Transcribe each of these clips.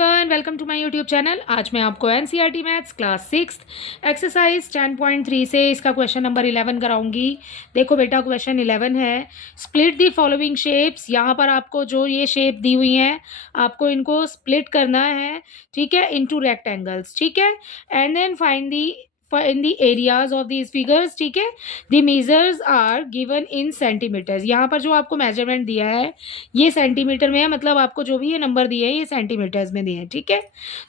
Everyone, welcome to my YouTube channel. आज मैं आपको एनसीईआरटी मैथ्स क्लास 6 एक्सरसाइज 10.3 से इसका क्वेश्चन नंबर 11 कराऊंगी। देखो बेटा, क्वेश्चन 11 है, स्प्लिट दी फॉलोइंग शेप्स। यहाँ पर आपको जो ये शेप दी हुई हैं, आपको इनको स्प्लिट करना है, ठीक है, इनटू रेक्टेंगल्स, ठीक है। And then find the in the areas of these figures, ठीक है। The measures are given in centimetres. यहाँ पर जो आपको मेजरमेंट दिया है ये सेंटीमीटर में है, मतलब आपको जो भी ये नंबर दिए हैं ये सेंटीमीटर्स में दिए हैं, ठीक है।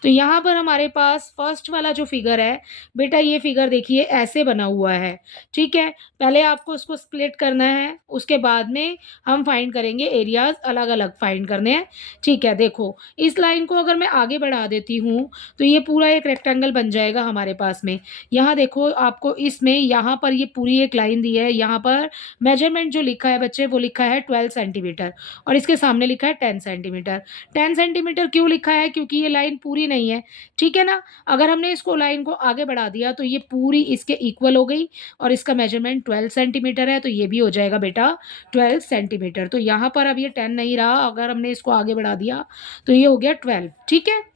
तो यहाँ पर हमारे पास फर्स्ट वाला जो फिगर है बेटा, ये फिगर देखिए ऐसे बना हुआ है, ठीक है। पहले आपको उसको स्प्लिट करना है, उसके बाद में हम फाइंड करेंगे एरियाज, अलग अलग फाइंड करने हैं, ठीक है। देखो, इस लाइन को अगर मैं आगे बढ़ा देती हूँ तो ये पूरा एक रेक्टेंगल बन जाएगा हमारे पास में। यहाँ देखो, आपको इसमें यहाँ पर ये पूरी एक लाइन दी है, यहाँ पर मेजरमेंट जो लिखा है बच्चे वो लिखा है 12 सेंटीमीटर और इसके सामने लिखा है 10 सेंटीमीटर। 10 सेंटीमीटर क्यों लिखा है? क्योंकि ये लाइन पूरी नहीं है, ठीक है ना। अगर हमने इसको लाइन को आगे बढ़ा दिया तो ये पूरी इसके इक्वल हो गई और इसका मेजरमेंट 12 सेंटीमीटर है, तो ये भी हो जाएगा बेटा 12 सेंटीमीटर। तो यहाँ पर अब ये 10 नहीं रहा, अगर हमने इसको आगे बढ़ा दिया तो ये हो गया 12, ठीक है।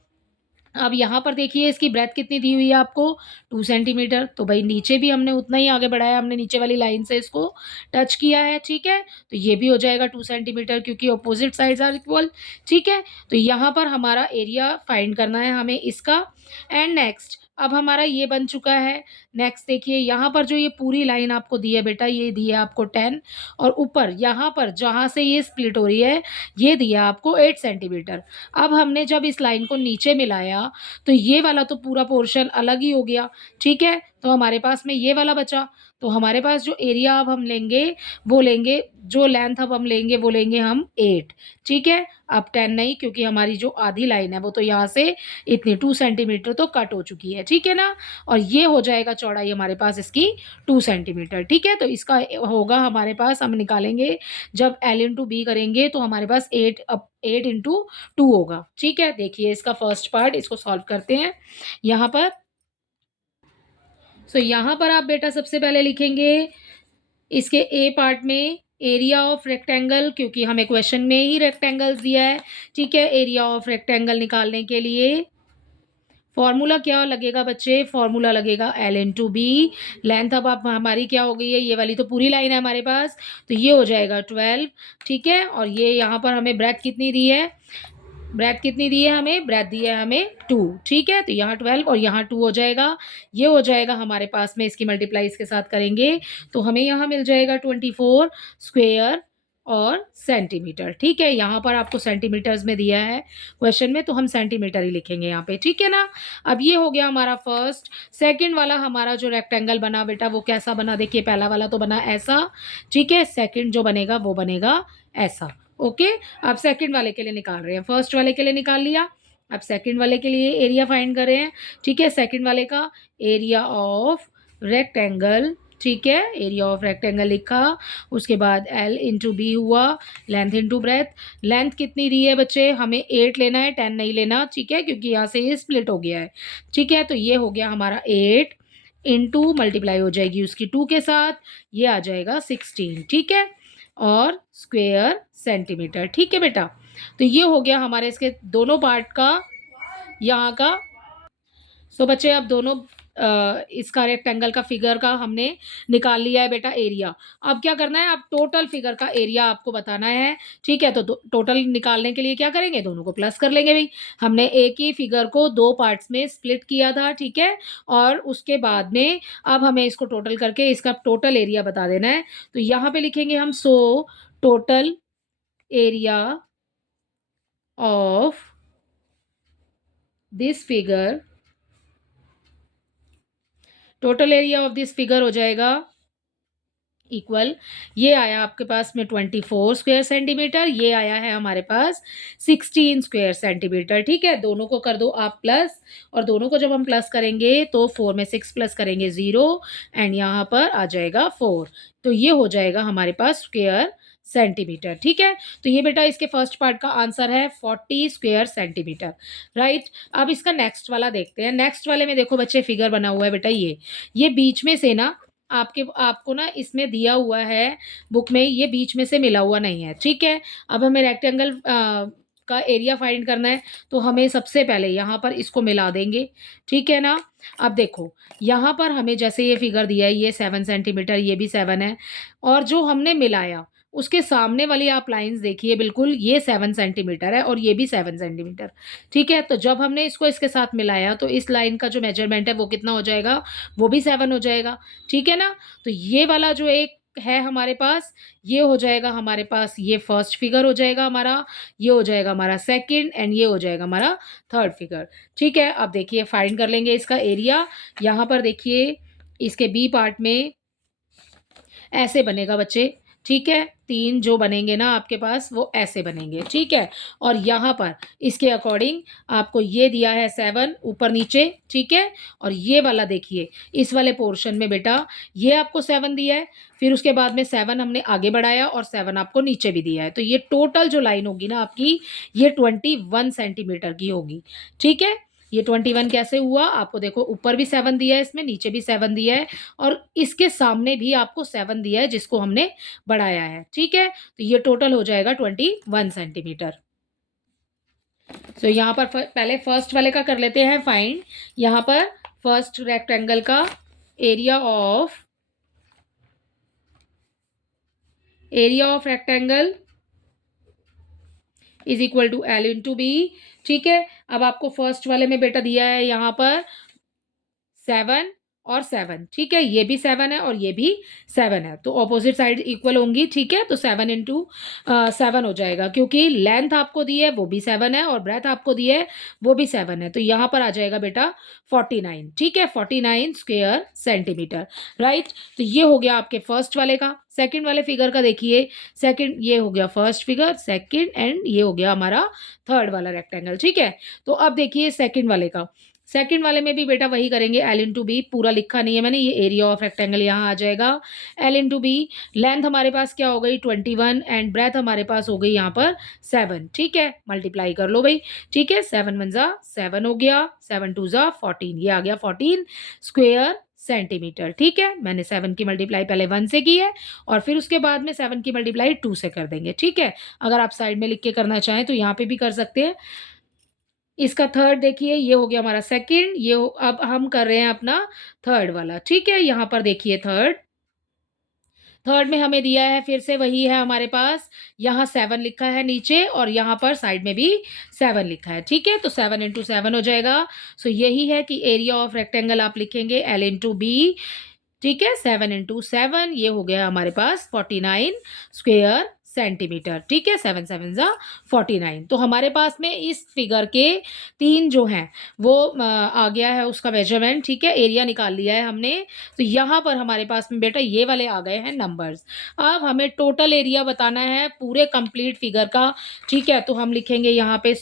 अब यहाँ पर देखिए इसकी ब्रेथ कितनी दी हुई है आपको, 2 सेंटीमीटर। तो भाई नीचे भी हमने उतना ही आगे बढ़ाया, हमने नीचे वाली लाइन से इसको टच किया है, ठीक है। तो ये भी हो जाएगा 2 सेंटीमीटर, क्योंकि ऑपोजिट साइड्स आर इक्वल, ठीक है। तो यहाँ पर हमारा एरिया फाइंड करना है हमें इसका। एंड नेक्स्ट, अब हमारा ये बन चुका है। नेक्स्ट देखिए, यहाँ पर जो ये पूरी लाइन आपको दी है बेटा, ये दी है आपको 10 और ऊपर यहाँ पर जहाँ से ये स्प्लिट हो रही है ये दिया आपको 8 सेंटीमीटर। अब हमने जब इस लाइन को नीचे मिलाया तो ये वाला तो पूरा पोर्शन अलग ही हो गया, ठीक है। तो हमारे पास में ये वाला बचा। तो हमारे पास जो एरिया अब हम लेंगे वो लेंगे, जो लेंथ अब हम लेंगे वो लेंगे हम 8, ठीक है। अब 10 नहीं, क्योंकि हमारी जो आधी लाइन है वो तो यहाँ से इतनी 2 सेंटीमीटर तो कट हो चुकी है, ठीक है ना। और ये हो जाएगा चौड़ाई हमारे पास इसकी 2 सेंटीमीटर, ठीक है। तो इसका होगा हमारे पास, हम निकालेंगे जब L इंटू बी करेंगे तो हमारे पास 8 इंटू 2 होगा, ठीक है। देखिए इसका फर्स्ट पार्ट, इसको सॉल्व करते हैं यहाँ पर। सो यहाँ पर आप बेटा सबसे पहले लिखेंगे इसके ए पार्ट में एरिया ऑफ रेक्टेंगल, क्योंकि हमें क्वेश्चन में ही रेक्टेंगल्स दिया है, ठीक है। एरिया ऑफ रेक्टेंगल निकालने के लिए फॉर्मूला क्या लगेगा बच्चे? फॉर्मूला लगेगा L इंटू बी। लेंथ अब आप हमारी क्या हो गई है, ये वाली तो पूरी लाइन है हमारे पास, तो ये हो जाएगा 12, ठीक है। और ये यहाँ पर हमें ब्रेथ कितनी दी है, ब्रेथ कितनी दी है हमें, ब्रेथ दी है हमें 2, ठीक है। तो यहाँ 12 और यहाँ 2 हो जाएगा, ये हो जाएगा हमारे पास में, इसकी मल्टीप्लाई इसके साथ करेंगे तो हमें यहाँ मिल जाएगा 24 स्क्वेयर और सेंटीमीटर, ठीक है। यहाँ पर आपको सेंटीमीटर्स में दिया है क्वेश्चन में, तो हम सेंटीमीटर ही लिखेंगे यहाँ पे, ठीक है ना। अब ये हो गया हमारा फर्स्ट। सेकंड वाला हमारा जो रेक्टेंगल बना बेटा वो कैसा बना, देखिए पहला वाला तो बना ऐसा, ठीक है। सेकंड जो बनेगा वो बनेगा ऐसा, ओके। अब सेकंड वाले के लिए निकाल रहे हैं, फर्स्ट वाले के लिए निकाल लिया, अब सेकंड वाले के लिए एरिया फाइंड कर रहे हैं, ठीक है। सेकंड वाले का एरिया ऑफ रेक्टेंगल, ठीक है, एरिया ऑफ रेक्टेंगल लिखा, उसके बाद L इंटू बी हुआ, लेंथ इंटू ब्रेथ। लेंथ कितनी दी है बच्चे, हमें 8 लेना है, 10 नहीं लेना, ठीक है, क्योंकि यहाँ से ये स्प्लिट हो गया है, ठीक है। तो ये हो गया हमारा 8 इंटू मल्टीप्लाई हो जाएगी उसकी 2 के साथ, ये आ जाएगा 16, ठीक है, और स्क्वेयर सेंटीमीटर, ठीक है बेटा। तो ये हो गया हमारे इसके दोनों पार्ट का यहाँ का। सो बच्चे अब दोनों इसका रेक्टेंगल का फिगर का हमने निकाल लिया है बेटा एरिया। अब क्या करना है, अब टोटल फिगर का एरिया आपको बताना है, ठीक है। तो टोटल निकालने के लिए क्या करेंगे, दोनों को प्लस कर लेंगे भाई। हमने एक ही फिगर को 2 पार्ट्स में स्प्लिट किया था, ठीक है। और उसके बाद में अब हमें इसको टोटल करके इसका टोटल एरिया बता देना है। तो यहाँ पे लिखेंगे हम, so total area of this figure, total area of this figure हो जाएगा इक्वल, ये आया आपके पास में 24 स्क्वायर सेंटीमीटर, ये आया है हमारे पास 16 स्क्वायर सेंटीमीटर, ठीक है। दोनों को कर दो आप प्लस, और दोनों को जब हम प्लस करेंगे तो 4 में 6 प्लस करेंगे 0 एंड यहाँ पर आ जाएगा 4, तो ये हो जाएगा हमारे पास स्क्वायर सेंटीमीटर, ठीक है। तो ये बेटा इसके फर्स्ट पार्ट का आंसर है 40 स्क्वायर सेंटीमीटर, राइट। अब इसका नेक्स्ट वाला देखते हैं। नेक्स्ट वाले में देखो बच्चे फिगर बना हुआ है बेटा, ये बीच में से ना आपको ना इसमें दिया हुआ है बुक में, ये बीच में से मिला हुआ नहीं है, ठीक है। अब हमें रेक्टेंगल का एरिया फाइंड करना है तो हमें सबसे पहले यहाँ पर इसको मिला देंगे, ठीक है ना। अब देखो यहाँ पर हमें जैसे ये फिगर दिया है, ये 7 सेंटीमीटर, ये भी 7 है, और जो हमने मिलाया उसके सामने वाली आप लाइन्स देखिए, बिल्कुल ये 7 सेंटीमीटर है और ये भी 7 सेंटीमीटर, ठीक है। तो जब हमने इसको इसके साथ मिलाया तो इस लाइन का जो मेजरमेंट है वो कितना हो जाएगा, वो भी 7 हो जाएगा, ठीक है ना। तो ये वाला जो एक है हमारे पास, ये हो जाएगा हमारे पास, ये फर्स्ट फिगर हो जाएगा हमारा, ये हो जाएगा हमारा सेकंड, एंड ये हो जाएगा हमारा थर्ड फिगर, ठीक है। अब देखिए फाइंड कर लेंगे इसका एरिया। यहाँ पर देखिए इसके बी पार्ट में ऐसे बनेगा बच्चे, ठीक है। 3 जो बनेंगे ना आपके पास वो ऐसे बनेंगे, ठीक है। और यहाँ पर इसके अकॉर्डिंग आपको ये दिया है 7 ऊपर नीचे, ठीक है। और ये वाला देखिए इस वाले पोर्शन में बेटा ये आपको 7 दिया है, फिर उसके बाद में 7 हमने आगे बढ़ाया और 7 आपको नीचे भी दिया है। तो ये टोटल जो लाइन होगी ना आपकी, ये 21 सेंटीमीटर की होगी, ठीक है। ये 21 कैसे हुआ, आपको देखो ऊपर भी 7 दिया है, इसमें नीचे भी 7 दिया है, और इसके सामने भी आपको 7 दिया है जिसको हमने बढ़ाया है, ठीक है। तो ये टोटल हो जाएगा 21 सेंटीमीटर। तो यहाँ पर पहले फर्स्ट वाले का कर लेते हैं फाइंड। यहाँ पर फर्स्ट रेक्टेंगल का area of rectangle is equal to L into B, ठीक है। अब आपको फर्स्ट वाले में बेटा दिया है यहाँ पर 7 और 7, ठीक है। ये भी 7 है और ये भी 7 है, तो ऑपोजिट साइड इक्वल होंगी, ठीक है। तो 7 इंटू 7 हो जाएगा, क्योंकि लेंथ आपको दी है वो भी 7 है और ब्रेथ आपको दी है वो भी 7 है, तो यहाँ पर आ जाएगा बेटा 49, ठीक है। 49 स्क्वायर सेंटीमीटर, राइट। तो ये हो गया आपके फर्स्ट वाले का। सेकंड वाले फिगर का देखिए, सेकंड ये हो गया फर्स्ट फिगर, सेकंड, एंड ये हो गया हमारा थर्ड वाला रेक्टेंगल, ठीक है। तो अब देखिए सेकंड वाले का, सेकंड वाले में भी बेटा वही करेंगे, एल इंटू बी, पूरा लिखा नहीं है मैंने, ये एरिया ऑफ रेक्टेंगल यहाँ आ जाएगा, एल इंटू बी। लेंथ हमारे पास क्या हो गई 21, एंड ब्रेथ हमारे पास हो गई यहाँ पर 7, ठीक है। मल्टीप्लाई कर लो भाई, ठीक है। 7 1 जा 7 हो गया, 7 2 जा 14, ये आ गया 14 स्क्वेयर सेंटीमीटर, ठीक है। मैंने 7 की मल्टीप्लाई पहले 1 से की है और फिर उसके बाद में 7 की मल्टीप्लाई 2 से कर देंगे, ठीक है। अगर आप साइड में लिख के करना चाहें तो यहाँ पे भी कर सकते हैं। इसका थर्ड देखिए, ये हो गया हमारा सेकंड, अब हम कर रहे हैं अपना थर्ड वाला, ठीक है। यहाँ पर देखिए थर्ड में हमें दिया है, फिर से वही है हमारे पास, यहाँ 7 लिखा है नीचे और यहाँ पर साइड में भी 7 लिखा है, ठीक है। तो 7 इंटू 7 हो जाएगा। सो यही है कि एरिया ऑफ रेक्टेंगल आप लिखेंगे एल इंटू बी, ठीक है। 7 इंटू 7, ये हो गया हमारे पास 49 स्क्वेयर सेंटीमीटर, ठीक है। 7 7 जा 49। तो हमारे पास में इस फिगर के 3 जो हैं वो आ गया है उसका मेजरमेंट, ठीक है। एरिया निकाल लिया है हमने। तो यहाँ पर हमारे पास में बेटा ये वाले आ गए हैं नंबर्स। अब हमें टोटल एरिया बताना है पूरे कंप्लीट फिगर का, ठीक है। तो हम लिखेंगे यहाँ पे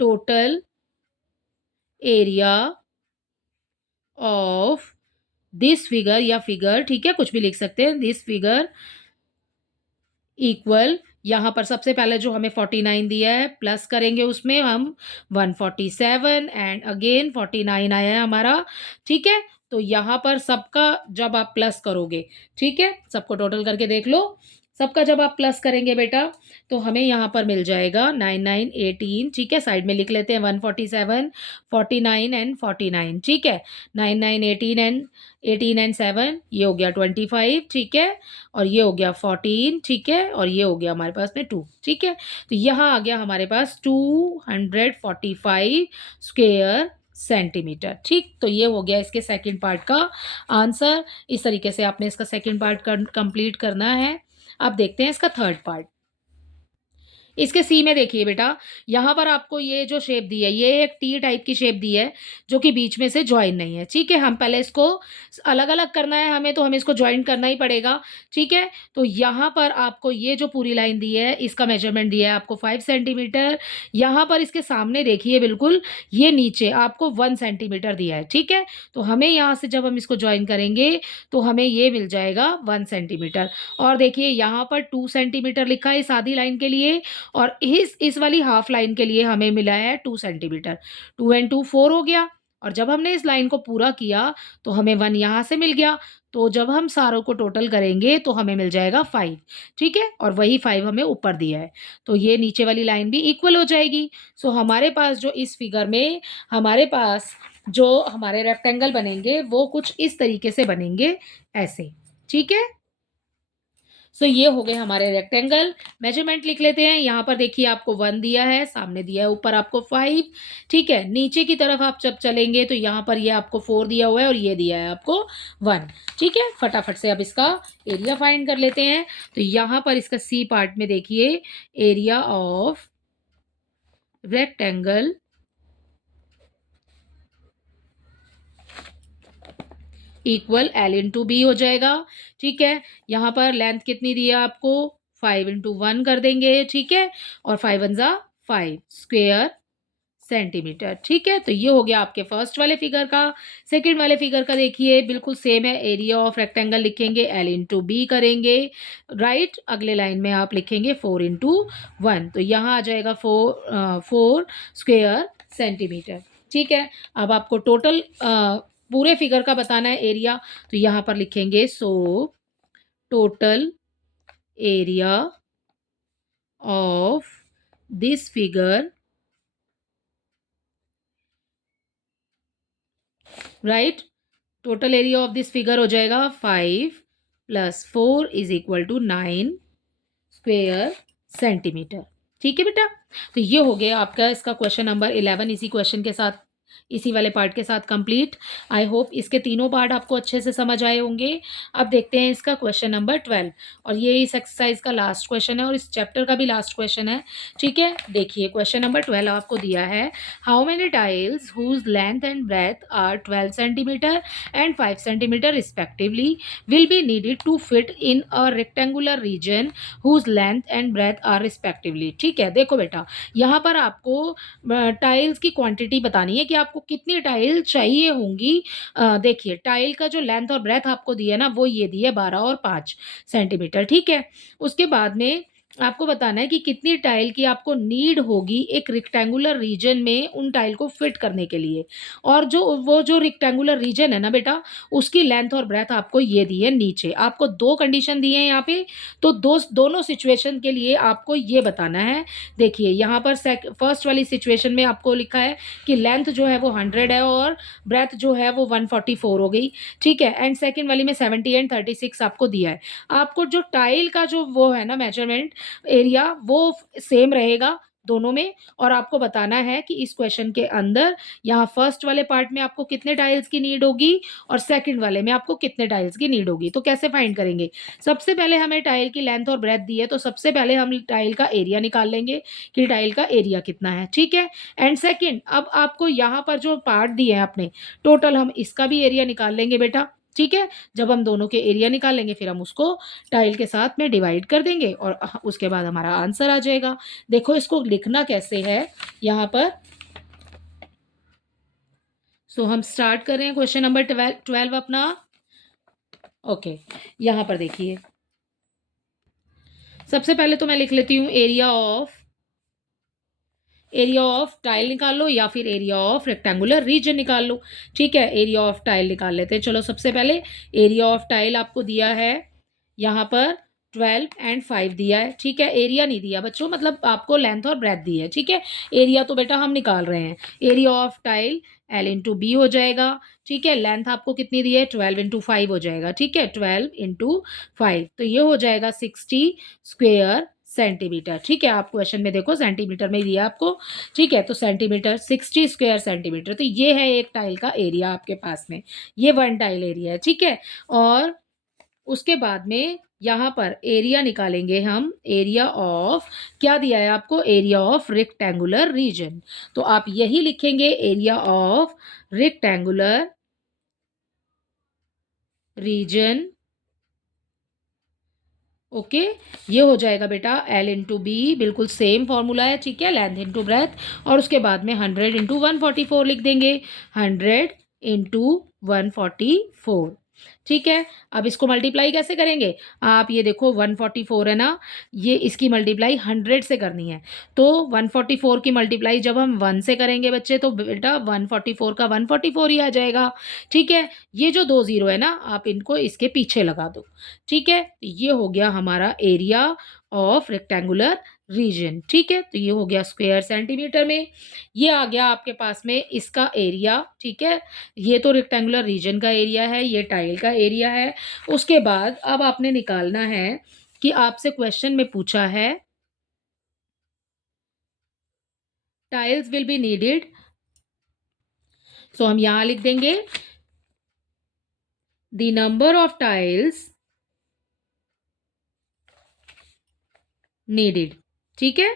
total area of this figure या फिगर, ठीक है, कुछ भी लिख सकते हैं, दिस फिगर इक्वल, यहाँ पर सबसे पहले जो हमें 49 दिया है प्लस करेंगे उसमें हम 147, एंड अगेन 49 आया है हमारा, ठीक है। तो यहाँ पर सबका जब आप प्लस करोगे, ठीक है, सबको टोटल करके देख लो, सबका जब आप प्लस करेंगे बेटा तो हमें यहाँ पर मिल जाएगा 9 9 18, ठीक है। साइड में लिख लेते हैं 147 49 एंड 49, ठीक है। 9 9 18 एंड 7, ये हो गया 25, ठीक है। और ये हो गया 14, ठीक है। और ये हो गया हमारे पास में 2, ठीक है। तो यहाँ आ गया हमारे पास 245 स्क्वेयर सेंटीमीटर, ठीक। तो ये हो गया इसके सेकंड पार्ट का आंसर। इस तरीके से आपने इसका सेकंड पार्ट कंप्लीट करना है। अब देखते हैं इसका थर्ड पार्ट। इसके सी में देखिए बेटा, यहाँ पर आपको ये जो शेप दी है, ये एक टी टाइप की शेप दी है जो कि बीच में से ज्वाइन नहीं है, ठीक है। हम पहले इसको अलग अलग करना है हमें, तो हमें इसको ज्वाइन करना ही पड़ेगा, ठीक है। तो यहाँ पर आपको ये जो पूरी लाइन दी है इसका मेजरमेंट दिया है आपको 5 सेंटीमीटर। यहाँ पर इसके सामने देखिए बिल्कुल ये नीचे आपको 1 सेंटीमीटर दिया है, ठीक है। तो हमें यहाँ से जब हम इसको ज्वाइन करेंगे तो हमें ये मिल जाएगा 1 सेंटीमीटर। और देखिए यहाँ पर 2 सेंटीमीटर लिखा है इस आधी लाइन के लिए, और इस वाली हाफ लाइन के लिए हमें मिला है 2 सेंटीमीटर। 2 एंड 2 4 हो गया, और जब हमने इस लाइन को पूरा किया तो हमें 1 यहाँ से मिल गया। तो जब हम सारों को टोटल करेंगे तो हमें मिल जाएगा 5, ठीक है? और वही 5 हमें ऊपर दिया है। तो ये नीचे वाली लाइन भी इक्वल हो जाएगी। सो हमारे पास जो इस फिगर में हमारे पास जो हमारे रेक्टेंगल बनेंगे वो कुछ इस तरीके से बनेंगे, ऐसे, ठीक है? सो ये हो गए हमारे रेक्टेंगल। मेजरमेंट लिख लेते हैं। यहाँ पर देखिए आपको 1 दिया है, सामने दिया है ऊपर आपको 5, ठीक है? नीचे की तरफ आप जब चलेंगे तो यहाँ पर ये आपको 4 दिया हुआ है और ये दिया है आपको 1, ठीक है? फटाफट से अब इसका एरिया फाइंड कर लेते हैं। तो यहाँ पर इसका सी पार्ट में देखिए, area of rectangle equal L into B हो जाएगा, ठीक है? यहाँ पर लेंथ कितनी दी है आपको, 5 इंटू 1 कर देंगे, ठीक है? और 5 वन ज़ा 5 स्क्वेयर सेंटीमीटर, ठीक है? तो ये हो गया आपके फर्स्ट वाले फिगर का। सेकंड वाले फिगर का देखिए बिल्कुल सेम है, एरिया ऑफ रेक्टेंगल लिखेंगे, एल इंटू बी करेंगे, राइट? अगले लाइन में आप लिखेंगे 4 इंटू 1, तो यहाँ आ जाएगा 4 स्क्वेयर सेंटीमीटर, ठीक है? अब आपको टोटल पूरे फिगर का बताना है एरिया, तो यहाँ पर लिखेंगे total area of this figure, right? Total area of this figure हो जाएगा 5 + 4 = 9 स्क्वेयर सेंटीमीटर, ठीक है बेटा? तो ये हो गया आपका इसका क्वेश्चन नंबर 11 इसी क्वेश्चन के साथ, इसी वाले पार्ट के साथ कंप्लीट। आई होप इसके तीनों पार्ट आपको अच्छे से समझ आए होंगे। अब देखते हैं इसका क्वेश्चन नंबर 12, और ये इस एक्सरसाइज का लास्ट क्वेश्चन है और इस चैप्टर का भी लास्ट क्वेश्चन है, ठीक है? देखिए क्वेश्चन नंबर 12 आपको दिया है, how many tiles whose length and breadth are 12 centimetre and 5 centimetre respectively will be needed to fit in a rectangular region whose length and breadth are respectively, ठीक है? देखो बेटा, यहाँ पर आपको टाइल्स की क्वांटिटी बतानी है कि आपको कितनी टाइल चाहिए होंगी। देखिए टाइल का जो लेंथ और ब्रेथ आपको दिया है ना, वो ये दिया है 12 और 5 सेंटीमीटर, ठीक है? उसके बाद में आपको बताना है कि कितनी टाइल की आपको नीड होगी एक रेक्टेंगुलर रीजन में उन टाइल को फिट करने के लिए, और जो रेक्टेंगुलर रीजन है ना बेटा, उसकी लेंथ और ब्रेथ आपको ये दी है नीचे। आपको 2 कंडीशन दी है यहाँ पे, तो दोनों सिचुएशन के लिए आपको ये बताना है। देखिए यहाँ पर फर्स्ट वाली सिचुएशन में आपको लिखा है कि लेंथ जो है वो 100 है और ब्रेथ जो है वो 144 हो गई, ठीक है? एंड सेकंड वाली में 70 एंड 36 आपको दिया है। आपको जो टाइल का जो वो है ना मेजरमेंट एरिया, वो सेम रहेगा दोनों में, और आपको बताना है कि इस क्वेश्चन के अंदर यहाँ फर्स्ट वाले पार्ट में आपको कितने टाइल्स की नीड होगी और सेकंड वाले में आपको कितने टाइल्स की नीड होगी। तो कैसे फाइंड करेंगे? सबसे पहले हमें टाइल की लेंथ और ब्रेथ दी है, तो सबसे पहले हम टाइल का एरिया निकाल लेंगे कि टाइल का एरिया कितना है, ठीक है? एंड सेकंड, अब आपको यहाँ पर जो पार्ट दिए हैं आपने, टोटल हम इसका भी एरिया निकाल लेंगे बेटा, ठीक है? जब हम दोनों के एरिया निकालेंगे फिर हम उसको टाइल के साथ में डिवाइड कर देंगे और उसके बाद हमारा आंसर आ जाएगा। देखो इसको लिखना कैसे है यहाँ पर। सो हम स्टार्ट कर रहे हैं क्वेश्चन नंबर 12 अपना। ओके, यहाँ पर देखिए सबसे पहले तो मैं लिख लेती हूँ एरिया ऑफ टाइल निकाल लो या फिर एरिया ऑफ रेक्टेंगुलर रीजन निकाल लो, ठीक है? एरिया ऑफ टाइल निकाल लेते हैं। चलो सबसे पहले एरिया ऑफ टाइल आपको दिया है यहाँ पर 12 एंड 5 दिया है, ठीक है? एरिया नहीं दिया बच्चों, मतलब आपको लेंथ और ब्रेथ दी है, ठीक है? एरिया तो बेटा हम निकाल रहे हैं। Area of tile L into B हो जाएगा, ठीक है? लेंथ आपको कितनी दी है, 12 इंटू 5 हो जाएगा, ठीक है? 12 इंटू 5, तो ये हो जाएगा 60 स्क्वेयर सेंटीमीटर, ठीक है? आप क्वेश्चन में देखो सेंटीमीटर में दिया आपको, ठीक है? तो सेंटीमीटर 60 स्क्वेयर सेंटीमीटर, तो ये है एक टाइल का एरिया आपके पास में, ये 1 टाइल एरिया है, ठीक है? और उसके बाद में यहाँ पर एरिया निकालेंगे हम, एरिया ऑफ क्या दिया है आपको, एरिया ऑफ रेक्टेंगुलर रीजन, तो आप यही लिखेंगे area of rectangular reason, okay? ये हो जाएगा बेटा एल इंटू बी, बिल्कुल सेम फॉर्मूला है, ठीक है? लेंथ इंटू ब्रेथ, और उसके बाद में 100 इंटू 144 लिख देंगे, 100 इंटू 144, ठीक है? अब इसको मल्टीप्लाई कैसे करेंगे? आप ये देखो 144 है ना, ये इसकी मल्टीप्लाई 100 से करनी है। तो 144 की मल्टीप्लाई जब हम 1 से करेंगे बच्चे तो बेटा 144 का 144 ही आ जाएगा, ठीक है? ये जो 2 ज़ीरो है ना, आप इनको इसके पीछे लगा दो, ठीक है? तो ये हो गया हमारा एरिया ऑफ रेक्टेंगुलर रीजन, ठीक है? तो ये हो गया स्क्वायर सेंटीमीटर में। ये आ गया आपके पास में इसका एरिया, ठीक है? ये तो रेक्टेंगुलर रीजन का एरिया है, ये टाइल का एरिया है। उसके बाद अब आपने निकालना है कि आपसे क्वेश्चन में पूछा है टाइल्स विल बी नीडेड, सो हम यहां लिख देंगे the number of tiles needed, ठीक है?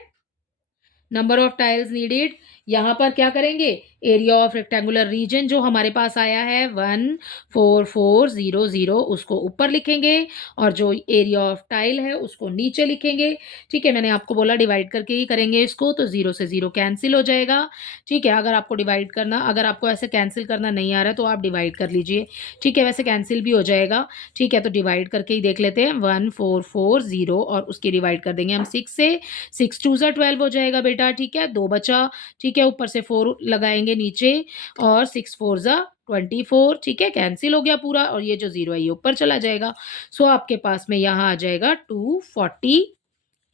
नंबर ऑफ टाइल्स नीडेड, यहाँ पर क्या करेंगे, एरिया ऑफ रेक्टेंगुलर रीजन जो हमारे पास आया है 14400 उसको ऊपर लिखेंगे और जो एरिया ऑफ टाइल है उसको नीचे लिखेंगे, ठीक है? मैंने आपको बोला डिवाइड करके ही करेंगे इसको, तो 0 से 0 कैंसिल हो जाएगा, ठीक है? अगर आपको डिवाइड करना, अगर आपको ऐसे कैंसिल करना नहीं आ रहा है तो आप डिवाइड कर लीजिए, ठीक है? वैसे कैंसिल भी हो जाएगा, ठीक है? तो डिवाइड करके ही देख लेते हैं 1440 और उसकी डिवाइड कर देंगे हम 6 से, 6 2 ज़ा 12 हो जाएगा बेटा, ठीक है? 2 बचा, ठीक है? ऊपर से 4 लगाएँगे नीचे और 6 4 ज़ा 24, ठीक है? कैंसल हो गया पूरा और ये जो 0 है ये ऊपर चला जाएगा। सो आपके पास में यहाँ आ जाएगा 240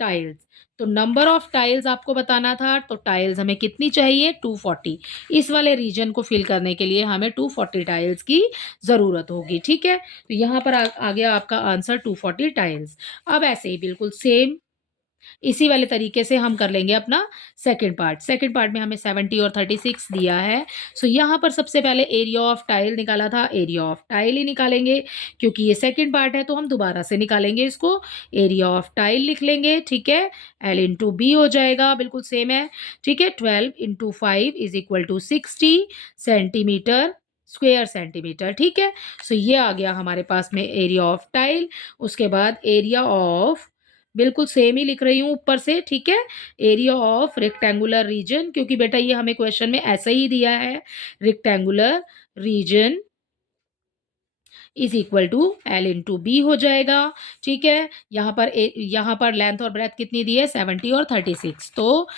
टाइल्स। तो नंबर ऑफ टाइल्स आपको बताना था, तो टाइल्स हमें कितनी चाहिए 240। इस वाले रीजन को फिल करने के लिए हमें 240 टाइल्स की ज़रूरत होगी, ठीक है? तो यहाँ पर आ गया आपका आंसर 240 टाइल्स। अब ऐसे ही बिल्कुल सेम इसी वाले तरीके से हम कर लेंगे अपना सेकंड पार्ट। सेकंड पार्ट में हमें 70 और 36 दिया है। सो यहाँ पर सबसे पहले एरिया ऑफ टाइल निकाला था, एरिया ऑफ टाइल ही निकालेंगे क्योंकि ये सेकंड पार्ट है तो हम दोबारा से निकालेंगे इसको। एरिया ऑफ टाइल लिख लेंगे, ठीक है? L इंटू बी हो जाएगा, बिल्कुल सेम है, ठीक है? 12 into 5 is equal to 60 centimetre square centimetre, ठीक है? सो ये आ गया हमारे पास में एरिया ऑफ टाइल। उसके बाद एरिया ऑफ, बिल्कुल सेम ही लिख रही हूँ ऊपर से, ठीक है? एरिया ऑफ रेक्टेंगुलर रीजन, क्योंकि बेटा ये हमें क्वेश्चन में ऐसा ही दिया है, rectangular region is equal to L into B हो जाएगा, ठीक है? यहाँ पर लेंथ और ब्रेथ कितनी दी है 70 और 36, तो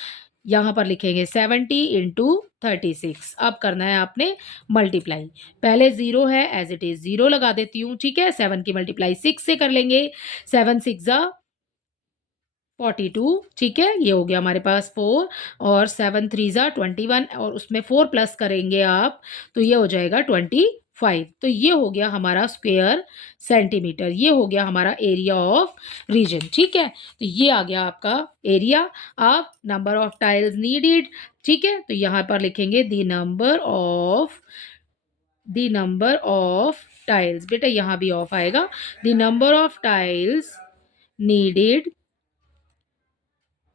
यहाँ पर लिखेंगे 70 इंटू 36। अब करना है आपने मल्टीप्लाई, पहले 0 है एज इट इज 0 लगा देती हूँ, ठीक है? 7 की मल्टीप्लाई 6 से कर लेंगे, 7 6 ज़ा 42, ठीक है? ये हो गया हमारे पास 4 और 7 3 ज़ा 21 और उसमें 4 प्लस करेंगे आप तो ये हो जाएगा 25। तो ये हो गया हमारा स्क्वायर सेंटीमीटर, ये हो गया हमारा एरिया ऑफ रीजन, ठीक है? तो ये आ गया आपका एरिया। अब नंबर ऑफ टाइल्स नीडेड, ठीक है? तो यहाँ पर लिखेंगे द नंबर ऑफ टाइल्स, बेटा यहाँ भी ऑफ आएगा, the number of tiles needed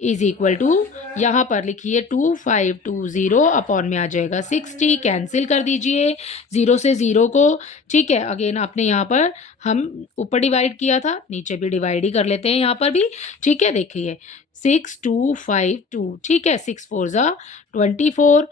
is equal to, यहाँ पर लिखिए 2520 अपॉन में आ जाएगा 60, कैंसिल कर दीजिए 0 से 0 को, ठीक है? अगेन आपने यहाँ पर हम ऊपर डिवाइड किया था, नीचे भी डिवाइड ही कर लेते हैं यहाँ पर भी, ठीक है? देखिए 6252, ठीक है? 6 4 ज़ा 24,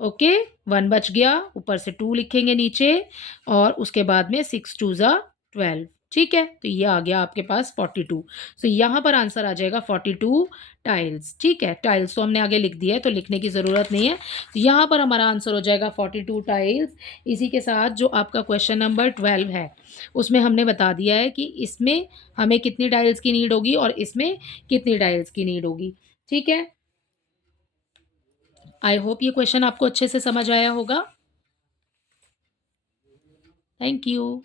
ओके? 1 बच गया, ऊपर से 2 लिखेंगे नीचे और उसके बाद में 6 2 ज़ा 12, ठीक है? तो ये आ गया आपके पास 42। सो यहाँ पर आंसर आ जाएगा 42 टाइल्स, ठीक है? टाइल्स तो हमने आगे लिख दिया है तो लिखने की ज़रूरत नहीं है। तो यहाँ पर हमारा आंसर हो जाएगा 42 टाइल्स। इसी के साथ जो आपका क्वेश्चन नंबर 12 है, उसमें हमने बता दिया है कि इसमें हमें कितनी टाइल्स की नीड होगी और इसमें कितनी टाइल्स की नीड होगी, ठीक है? आई होप ये क्वेश्चन आपको अच्छे से समझ आया होगा। Thank you.